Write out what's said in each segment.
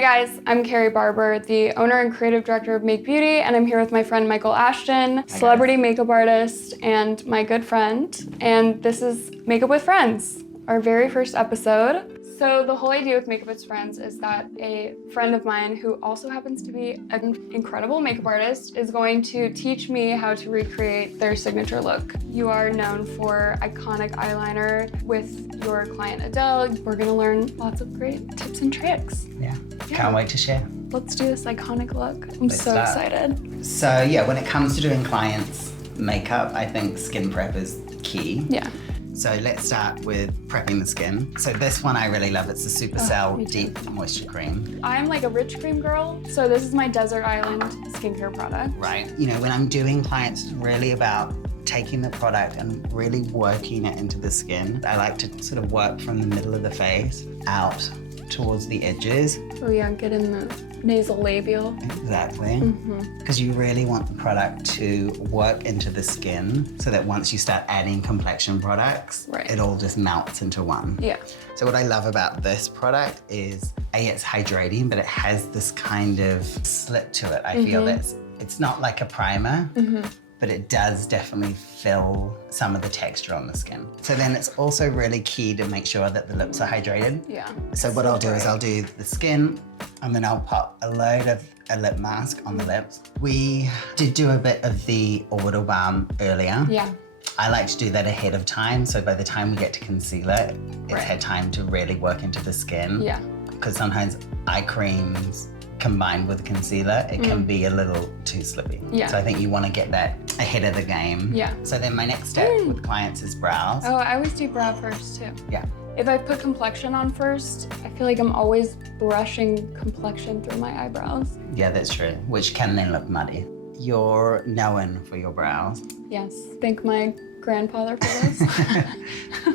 Hi guys, I'm Carrie Barber, the owner and creative director of Make Beauty, and I'm here with my friend Michael Ashton, celebrity makeup artist and my good friend. And this is Makeup with Friends, our very first episode. So the whole idea with Makeup with Friends is that a friend of mine who also happens to be an incredible makeup artist is going to teach me how to recreate their signature look. You are known for iconic eyeliner with your client Adele. We're gonna learn lots of great tips and tricks. Yeah. Can't wait to share. Let's do this iconic look. Let's so start. Excited. So yeah, when it comes to doing clients' makeup, I think skin prep is key. Yeah. So let's start with prepping the skin. So this one I really love. It's the Supercell Deep Moisture Cream. I'm like a rich cream girl, so this is my Desert Island skincare product. Right. You know, when I'm doing clients, it's really about taking the product and really working it into the skin. I like to sort of work from the middle of the face out towards the edges. Oh yeah, get in the nasal labial. Exactly. Because you really want the product to work into the skin so that once you start adding complexion products, it all just melts into one. Yeah. So what I love about this product is, it's hydrating, but it has this kind of slip to it. I feel that it's not like a primer, but it does definitely fill some of the texture on the skin. So then it's also really key to make sure that the lips are hydrated. Yeah. So what I'll do is I'll do the skin, and then I'll pop a load of a lip mask on the lips. We did do a bit of the orbital balm earlier. Yeah. I like to do that ahead of time, so by the time we get to concealer, it's had time to really work into the skin. Yeah. Because sometimes eye creams combined with concealer, it can be a little too slippy. Yeah. So I think you want to get that ahead of the game. Yeah. So then my next step with clients is brows. Oh, I always do brow first too. Yeah. If I put complexion on first, I feel like I'm always brushing complexion through my eyebrows. Yeah, that's true, which can then look muddy. You're known for your brows. Yes, thank my grandfather for this.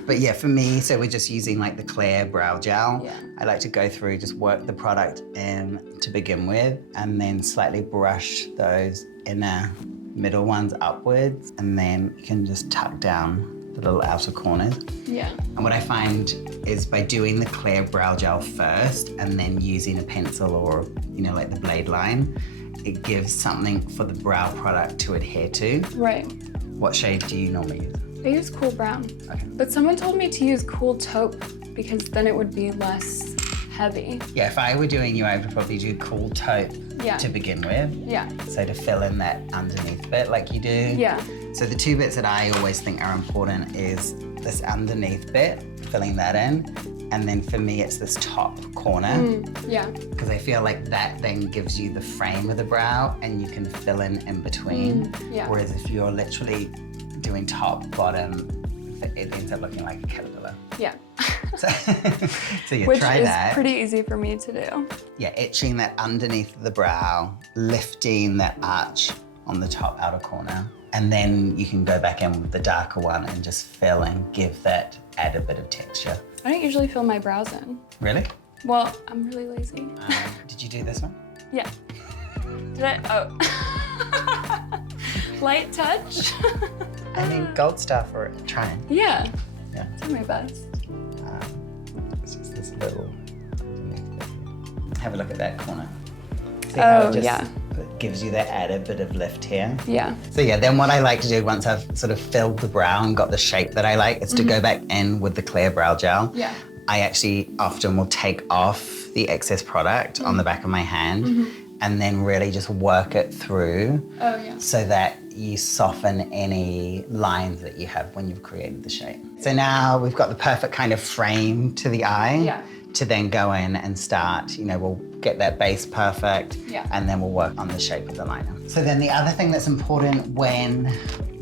But yeah, for me, so we're just using like the clear brow gel. Yeah. I like to go through, just work the product in to begin with, and then slightly brush those inner middle ones upwards, and then you can just tuck down the little outer corners. Yeah. And what I find is by doing the clear brow gel first and then using a pencil or, you know, like the blade line, it gives something for the brow product to adhere to. Right. What shade do you normally use? I use cool brown. Okay. But someone told me to use cool taupe because then it would be less heavy. Yeah, if I were doing you, I would probably do cool taupe to begin with. Yeah. So to fill in that underneath bit like you do. Yeah. So the two bits that I always think are important is this underneath bit, filling that in. And then for me, it's this top corner. Yeah. Because I feel like that then gives you the frame of the brow and you can fill in between. Yeah. Whereas if you're literally doing top, bottom, it ends up looking like a caterpillar. Yeah. So yeah, Which try that. Which is pretty easy for me to do. Yeah, etching that underneath the brow, lifting that arch on the top outer corner. And then you can go back in with the darker one and just fill and give that, add a bit of texture. I don't usually fill my brows in. Really? Well, I'm really lazy. Did you do this one? Yeah. Did I? Oh. Light touch. I mean, gold star for trying. Yeah. Yeah. I do my best. It's just this little. Have a look at that corner. See how it just gives you that added bit of lift here. Yeah. So yeah, then what I like to do once I've sort of filled the brow and got the shape that I like is to go back in with the clear brow gel. Yeah. I actually often will take off the excess product on the back of my hand and then really just work it through so that you soften any lines that you have when you've created the shape. So now we've got the perfect kind of frame to the eye to then go in and start, you know, we'll get that base perfect and then we'll work on the shape of the liner. So then the other thing that's important when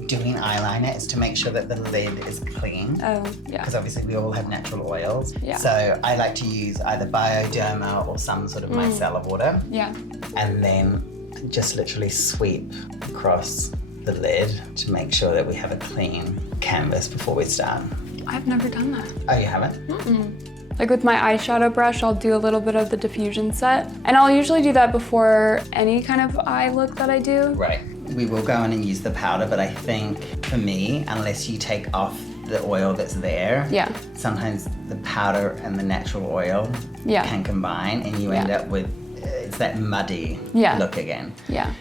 doing eyeliner is to make sure that the lid is clean. Oh, yeah. Because obviously we all have natural oils. Yeah. So I like to use either Bioderma or some sort of micellar water. Yeah. And then just literally sweep across the lid to make sure that we have a clean canvas before we start. I've never done that. Oh, you haven't? Mm-mm. Like with my eyeshadow brush, I'll do a little bit of the diffusion set. And I'll usually do that before any kind of eye look that I do. Right. We will go in and use the powder, but I think for me, unless you take off the oil that's there. Yeah. Sometimes the powder and the natural oil can combine and you end up with, it's that muddy look again. Yeah.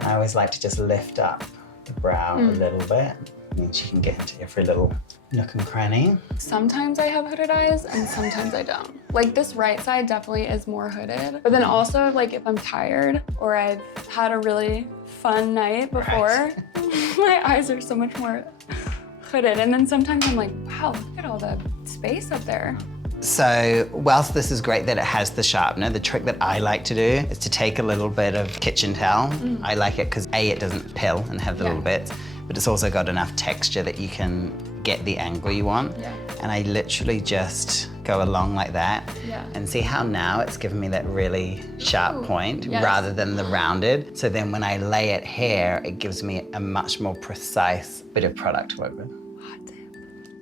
I always like to just lift up the brow a little bit, and then she can get into every little nook and cranny. Sometimes I have hooded eyes and sometimes I don't. Like this right side definitely is more hooded, but then also like if I'm tired or I've had a really fun night before, my eyes are so much more hooded. And then sometimes I'm like, wow, look at all the space up there. So whilst this is great that it has the sharpener, the trick that I like to do is to take a little bit of kitchen towel. I like it because A, it doesn't pill and have the little bits, but it's also got enough texture that you can get the angle you want. And I literally just go along like that and see how now it's given me that really sharp point rather than the rounded. So then when I lay it here, it gives me a much more precise bit of product to work with.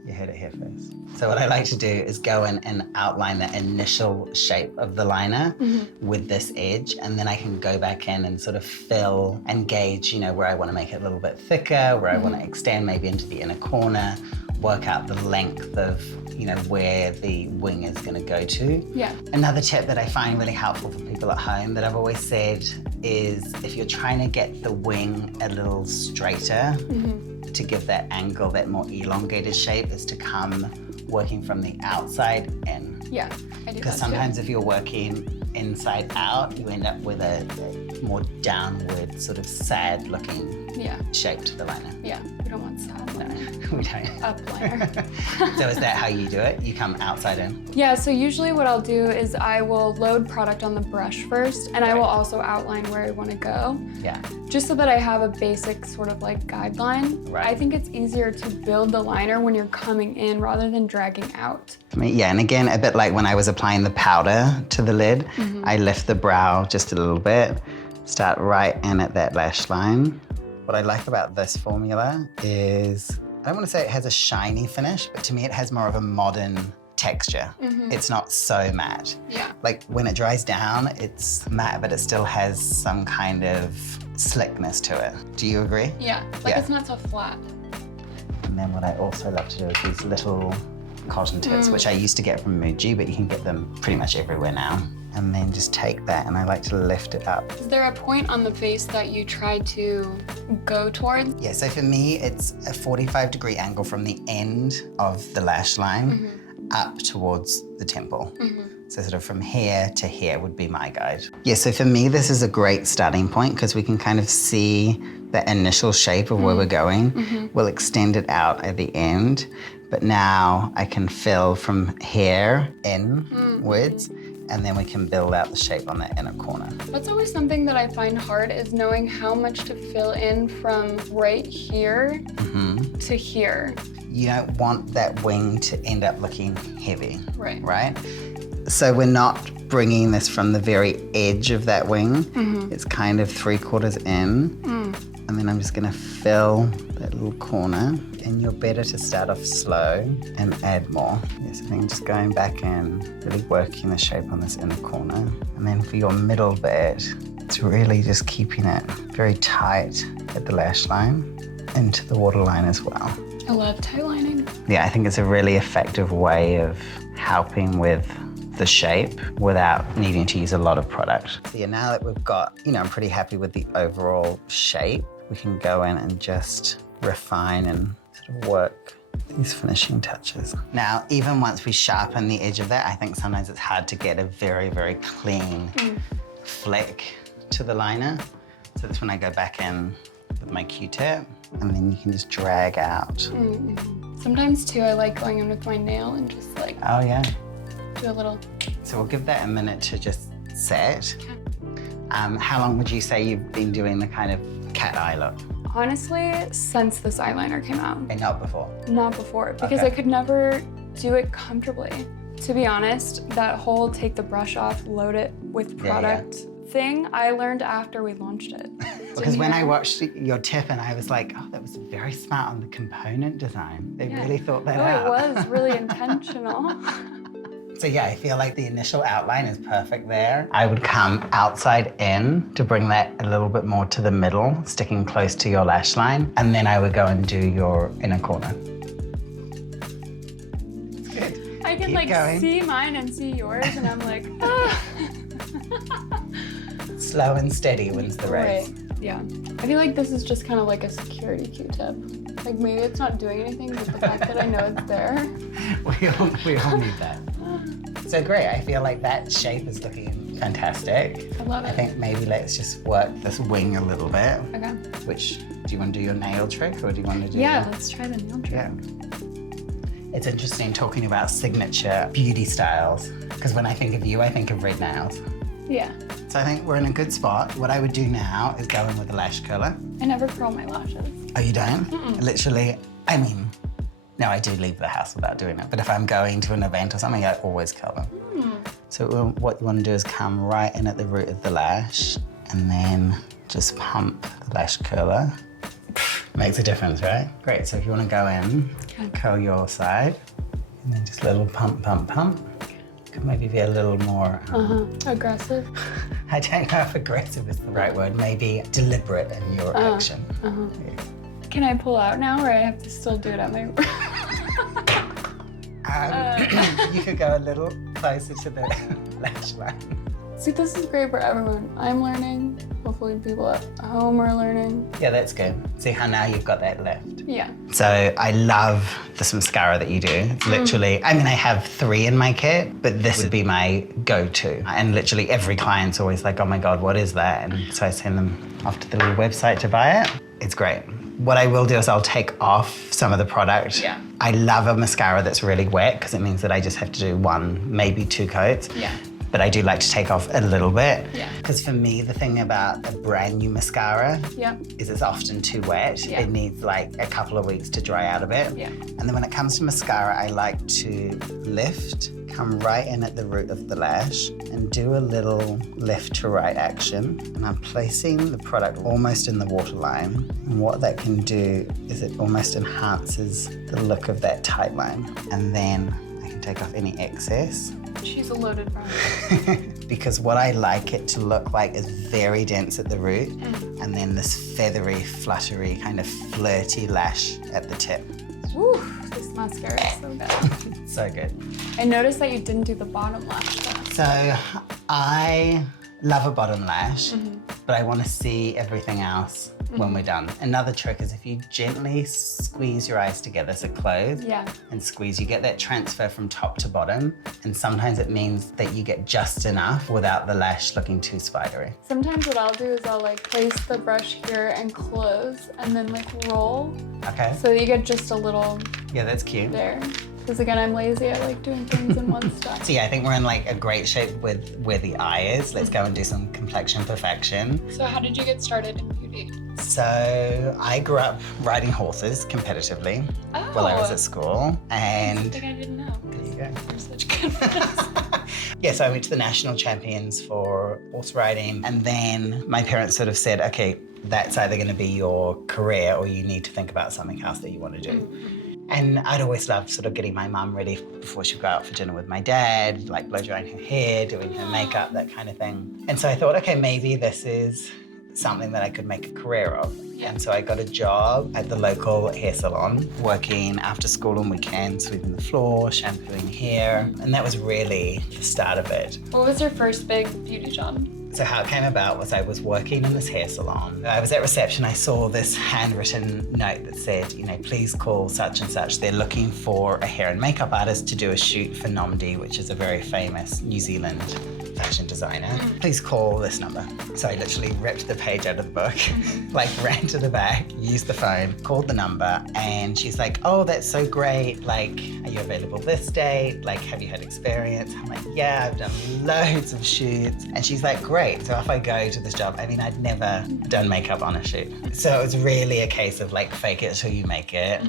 You heard it here first. So what I like to do is go in and outline the initial shape of the liner with this edge, and then I can go back in and sort of fill and gauge, you know, where I want to make it a little bit thicker, where I want to extend maybe into the inner corner, work out the length of, you know, where the wing is going to go to. Another tip that I find really helpful for people at home that I've always said is if you're trying to get the wing a little straighter, to give that angle, that more elongated shape, is to come working from the outside in. I do that because sometimes if you're working inside out, you end up with a more downward, sort of sad looking shape to the liner. We don't want sad liner. We don't. Up liner. So is that how you do it? You come outside in? Yeah, so usually what I'll do is I will load product on the brush first, and I will also outline where I want to go. Just so that I have a basic sort of like guideline. I think it's easier to build the liner when you're coming in rather than dragging out. Yeah, and again, a bit like when I was applying the powder to the lid, I lift the brow just a little bit, start right in at that lash line. What I like about this formula is, I don't want to say it has a shiny finish, but to me it has more of a modern texture. It's not so matte. Like when it dries down, it's matte, but it still has some kind of slickness to it. Do you agree? Like it's not so flat. And then what I also love to do is these little cotton tips, which I used to get from Muji, but you can get them pretty much everywhere now. And then just take that and I like to lift it up. Is there a point on the face that you try to go towards? Yeah, so for me, it's a 45-degree angle from the end of the lash line up towards the temple. So sort of from here to here would be my guide. Yeah, so for me, this is a great starting point because we can kind of see the initial shape of where we're going. We'll extend it out at the end, but now I can fill from here inwards, and then we can build out the shape on the inner corner. That's always something that I find hard, is knowing how much to fill in from right here to here. You don't want that wing to end up looking heavy, right? So we're not bringing this from the very edge of that wing. It's kind of 3/4 in. And then I'm just gonna fill that little corner. And you're better to start off slow and add more. Yes, I think just going back and really working the shape on this inner corner. And then for your middle bit, it's really just keeping it very tight at the lash line, into the waterline as well. I love tie lining. Yeah, I think it's a really effective way of helping with the shape without needing to use a lot of product. So yeah, now that we've got, you know, I'm pretty happy with the overall shape, we can go in and just refine and sort of work these finishing touches. Now, even once we sharpen the edge of that, I think sometimes it's hard to get a very, very clean flick to the liner. So that's when I go back in with my Q-tip, and then you can just drag out. Sometimes too, I like going in with my nail and just like do a little. So we'll give that a minute to just set. How long would you say you've been doing the kind of cat eye look? Honestly, since this eyeliner came out. And not before? Not before, because I could never do it comfortably. To be honest, that whole take the brush off, load it with product thing, I learned after we launched it. Because when I watched your tip and I was like, oh, that was very smart on the component design. They really thought that out. It was really intentional. So yeah, I feel like the initial outline is perfect there. I would come outside in to bring that a little bit more to the middle, sticking close to your lash line. And then I would go and do your inner corner. I can Keep like going. see mine and see yours, and I'm like, ah. Slow and steady wins the race. Right. Yeah. I feel like this is just kind of like a security Q-tip. Like maybe it's not doing anything, but the fact that I know it's there. We all need that. So great, I feel like that shape is looking fantastic. I love it. I think maybe let's just work this wing a little bit. Okay. Which, do you want to do your nail trick or do you want to do? Yeah, let's try the nail trick. Yeah. It's interesting talking about signature beauty styles, because when I think of you, I think of red nails. Yeah. So I think we're in a good spot. What I would do now is go in with a lash curler. I never curl my lashes. Oh, you don't? Mm-mm. Literally, I mean, no, I do leave the house without doing it. But if I'm going to an event or something, I always curl them. So what you want to do is come right in at the root of the lash and then just pump the lash curler. Makes a difference, right? Great, so if you want to go in, curl your side, and then just a little pump, pump, pump. Could maybe be a little more... Aggressive. I don't know if aggressive is the right word. Maybe deliberate in your action. Yeah. Can I pull out now, or I have to still do it at my... You could go a little closer to the lash line. See, this is great for everyone. I'm learning. Hopefully people at home are learning. Yeah, that's good. See how now you've got that left. Yeah. So I love this mascara that you do. It's literally, I mean, I have 3 in my kit, but this would be my go-to. And literally every client's always like, oh my God, what is that? And so I send them off to the little website to buy it. It's great. What I will do is I'll take off some of the product. Yeah. I love a mascara that's really wet because it means that I just have to do 1, maybe 2 coats. Yeah. But I do like to take off a little bit. Yeah. Because for me, the thing about a brand new mascara is it's often too wet. Yeah. It needs like a couple of weeks to dry out a bit. Yeah. And then when it comes to mascara, I like to lift, come right in at the root of the lash and do a little left to right action. And I'm placing the product almost in the waterline. And what that can do is it almost enhances the look of that tight line. And then I can take off any excess. She's a loaded bride. Because what I like it to look like is very dense at the root and then this feathery, fluttery, kind of flirty lash at the tip. Woo, this mascara is so good. So good. I noticed that you didn't do the bottom lash though. So I love a bottom lash, but I want to see everything else when we're done. Another trick is if you gently squeeze your eyes together, so close and squeeze, you get that transfer from top to bottom. And sometimes it means that you get just enough without the lash looking too spidery. Sometimes what I'll do is I'll like place the brush here and close and then like roll. Okay. So you get just a little Yeah, that's cute. there. Because again, I'm lazy, I like doing things in one step. So yeah, I think we're in like a great shape with where the eye is. Let's go and do some complexion perfection. So how did you get started in beauty? So I grew up riding horses competitively while I was at school. And Something I didn't know. there you go. You're such good friends. Yeah, so I went to the national champions for horse riding. And then my parents sort of said, okay, that's either going to be your career or you need to think about something else that you want to do. And I'd always loved sort of getting my mum ready before she'd go out for dinner with my dad, like blow drying her hair, doing her makeup, that kind of thing. And so I thought, okay, maybe this is something that I could make a career of. And so I got a job at the local hair salon, working after school and weekends, sweeping the floor, shampooing hair. And that was really the start of it. What was your first big beauty job? So how it came about was I was working in this hair salon. I was at reception, I saw this handwritten note that said, you know, please call such and such. They're looking for a hair and makeup artist to do a shoot for Nomdi, which is a very famous New Zealand fashion designer. Please call this number. So I literally ripped the page out of the book, like ran to the back, used the phone, called the number, and she's like, oh, that's so great. Like, are you available this date? Like, have you had experience? I'm like, yeah, I've done loads of shoots. And she's like, great. So off I go to this job. I mean, I'd never done makeup on a shoot. So it was really a case of like, fake it till you make it.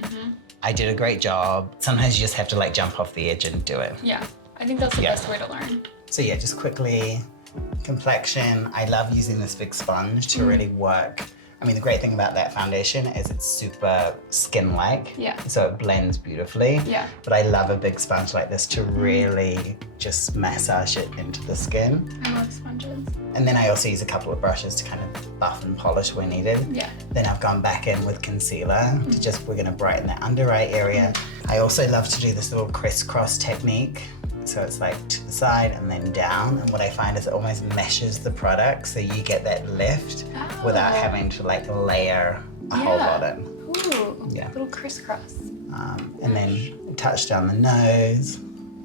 I did a great job. Sometimes you just have to like jump off the edge and do it. Yeah, I think that's the best way to learn. So yeah, just quickly, complexion. I love using this big sponge to really work. I mean, the great thing about that foundation is it's super skin-like. Yeah. So it blends beautifully. Yeah. But I love a big sponge like this to really just massage it into the skin. I love sponges. And then I also use a couple of brushes to kind of buff and polish where needed. Yeah. Then I've gone back in with concealer to just, we're gonna brighten that under eye area. I also love to do this little crisscross technique. So it's like to the side and then down. And what I find is it almost meshes the product so you get that lift without having to like layer a whole lot in. Ooh, little crisscross. And then touch down the nose,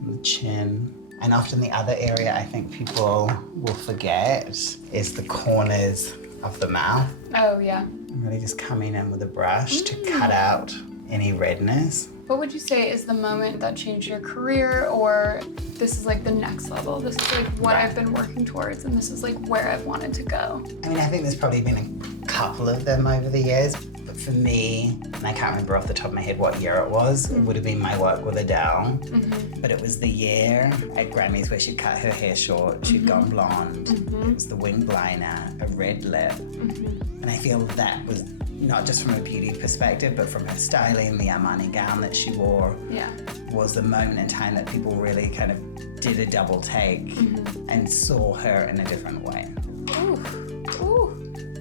the chin. And often the other area I think people will forget is the corners of the mouth. Oh, yeah. I'm really just coming in with a brush to cut out any redness. What would you say is the moment that changed your career, or this is like the next level? This is like what I've been working towards, and this is like where I've wanted to go? I mean, I think there's probably been a couple of them over the years, but for me, and I can't remember off the top of my head what year it was, it would have been my work with Adele, but it was the year at Grammys where she'd cut her hair short, she'd gone blonde, it was the winged liner, a red lip, and I feel that was not just from a beauty perspective, but from her styling, the Armani gown that she wore, was the moment in time that people really kind of did a double take and saw her in a different way.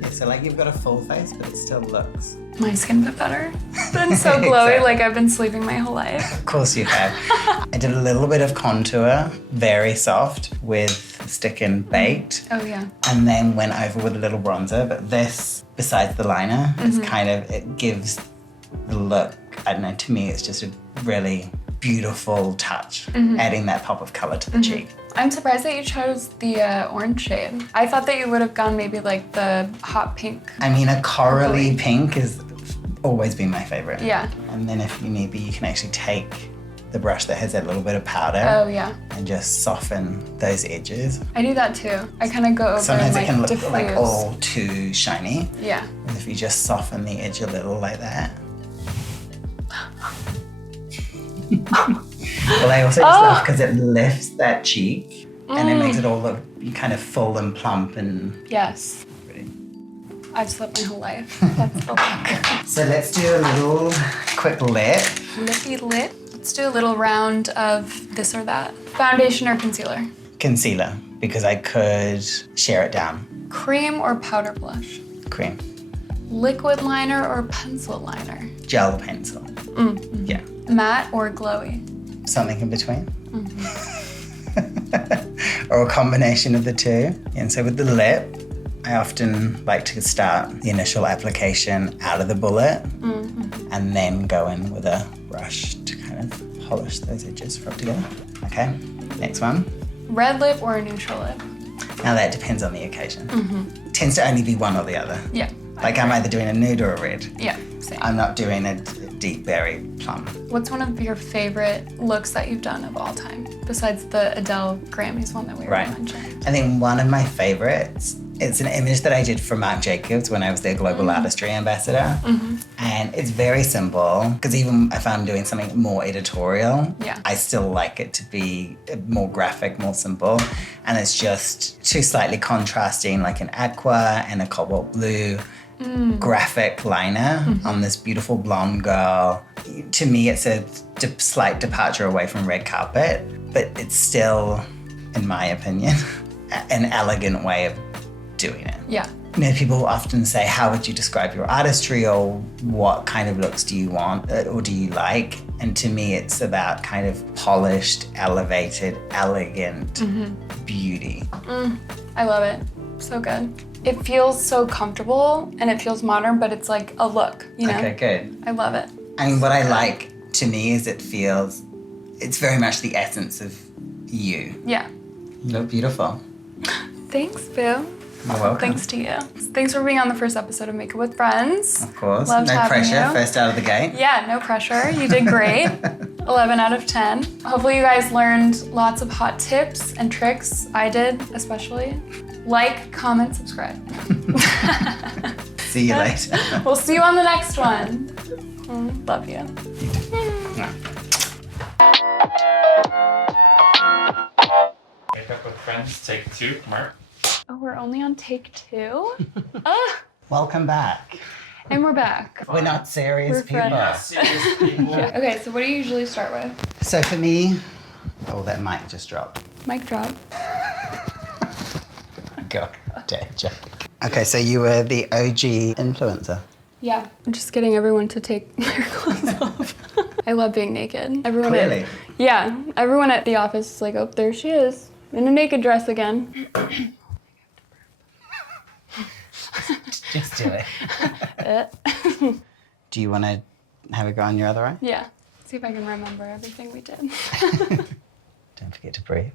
Yeah, so like you've got a full face, but it still looks. My skin got better. It's been so glowy, like I've been sleeping my whole life. Of course you have. I did a little bit of contour, very soft, with stick and baked. Oh yeah. And then went over with a little bronzer, but this, besides the liner, is kind of, it gives the look, I don't know, to me it's just a really beautiful touch, adding that pop of color to the cheek. I'm surprised that you chose the orange shade. I thought that you would have gone maybe like the hot pink. I mean, a corally pink has always been my favorite. Yeah. And then if you need be, you can actually take the brush that has that little bit of powder and just soften those edges. I do that too. I kind of go over Sometimes and it can look diffuse. like all too shiny. Yeah. And if you just soften the edge a little like that. Well, I also just love because it lifts that cheek and it makes it all look kind of full and plump and yes. pretty. I've slept my whole life. That's the look. So let's do a little quick lip. Lippy lip. Let's do a little round of this or that. Foundation or concealer? Concealer, because I could share it down. Cream or powder blush? Cream. Liquid liner or pencil liner? Gel pencil. Yeah. Matte or glowy? Something in between. Or a combination of the two. And so with the lip, I often like to start the initial application out of the bullet and then go in with a brush to kind of polish those edges rub together. Okay, next one. Red lip or a neutral lip? Now that depends on the occasion. It tends to only be one or the other. Yeah. Like I'm either doing a nude or a red. Yeah, same. I'm not doing a deep berry plum. What's one of your favorite looks that you've done of all time, besides the Adele Grammys one that we already mentioned? I think one of my favorites, it's an image that I did for Marc Jacobs when I was their Global Artistry Ambassador. And it's very simple, because even if I'm doing something more editorial, I still like it to be more graphic, more simple. And it's just two slightly contrasting, like an aqua and a cobalt blue graphic liner on this beautiful blonde girl. To me, it's a slight departure away from red carpet, but it's still, in my opinion, an elegant way of doing it. Yeah. You know, people often say, how would you describe your artistry, or what kind of looks do you want or do you like? And to me, it's about kind of polished, elevated, elegant beauty. I love it. So good. It feels so comfortable and it feels modern, but it's like a look, you know? Okay, good. I love it. I mean, what I like to me is it's very much the essence of you. Yeah. You look beautiful. Thanks, Boo. You're welcome. Thanks to you. Thanks for being on the first episode of Makeup with Friends. Of course. Loved no having pressure, you. first out of the gate. Yeah, no pressure. You did great. 11 out of 10. Hopefully you guys learned lots of hot tips and tricks. I did, especially. Like, comment, subscribe. See you later. We'll see you on the next one. Love you. Makeup with Friends, take 2, Mark. Oh, we're only on take 2? Welcome back. And we're back. We're not serious We're people. friends. Serious people. Okay, so what do you usually start with? So for me, oh, that mic just dropped. Mic drop. God, damn joke. Okay, so you were the OG influencer. Yeah, I'm just getting everyone to take their clothes off. I love being naked. Clearly. Yeah, everyone at the office is like, oh, there she is, in a naked dress again. Just do it. Do you want to have a go on your other eye? Yeah, see if I can remember everything we did. Don't forget to breathe.